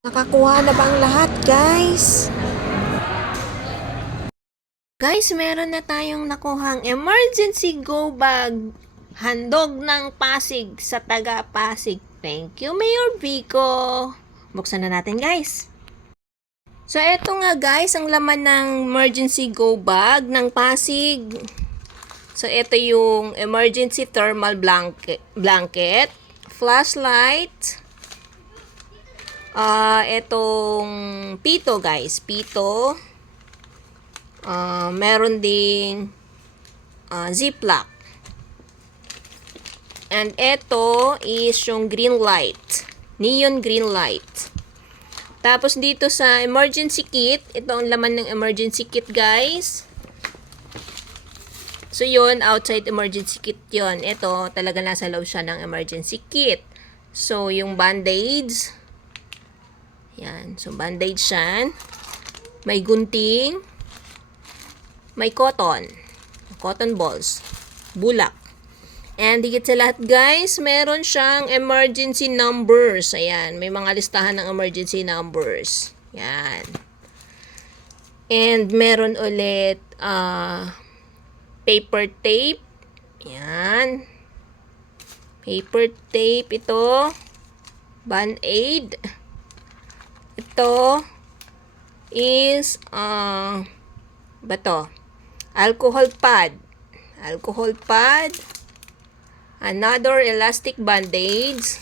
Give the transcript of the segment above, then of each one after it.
Nakakuha na ba ang lahat, guys? Guys, meron na tayong nakuhang emergency go bag. Handog ng Pasig sa taga Pasig. Thank you, Mayor Vico. Buksan na natin, guys. So, eto nga guys, ang laman ng emergency go bag ng Pasig. So, ito yung emergency thermal blanket, blanket flashlight, Ah, etong pito guys, pito. Ah, meron ding ah, ziplock. And ito is yung green light. Neon green light. Tapos dito sa emergency kit, ito ang laman ng emergency kit guys. So yun, outside emergency kit yun. Ito, talaga nasa loob siya ng emergency kit. So, yung band-aids, yan. So, bandage yan. May gunting. May cotton. Cotton balls. Bulak. And higit sa lahat guys, meron siyang emergency numbers. Ayan. May mga listahan ng emergency numbers. Yan. And meron ulit ah paper tape. Yan. Paper tape ito. Band-aid. Ito is uh, ba to? Alcohol pad. Alcohol pad. Another elastic bandage.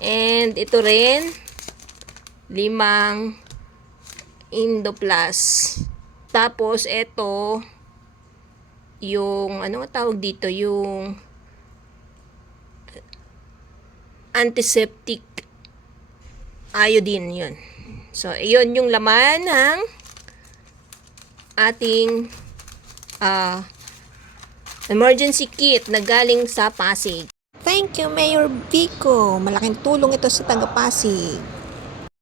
And ito rin limang Indoplus. Tapos ito yung ano tawag dito yung antiseptic iodine yun. So, yun yung laman ng ating ah, emergency kit na galing sa Pasig. Thank you, Mayor Vico. Malaking tulong ito sa taga Pasig.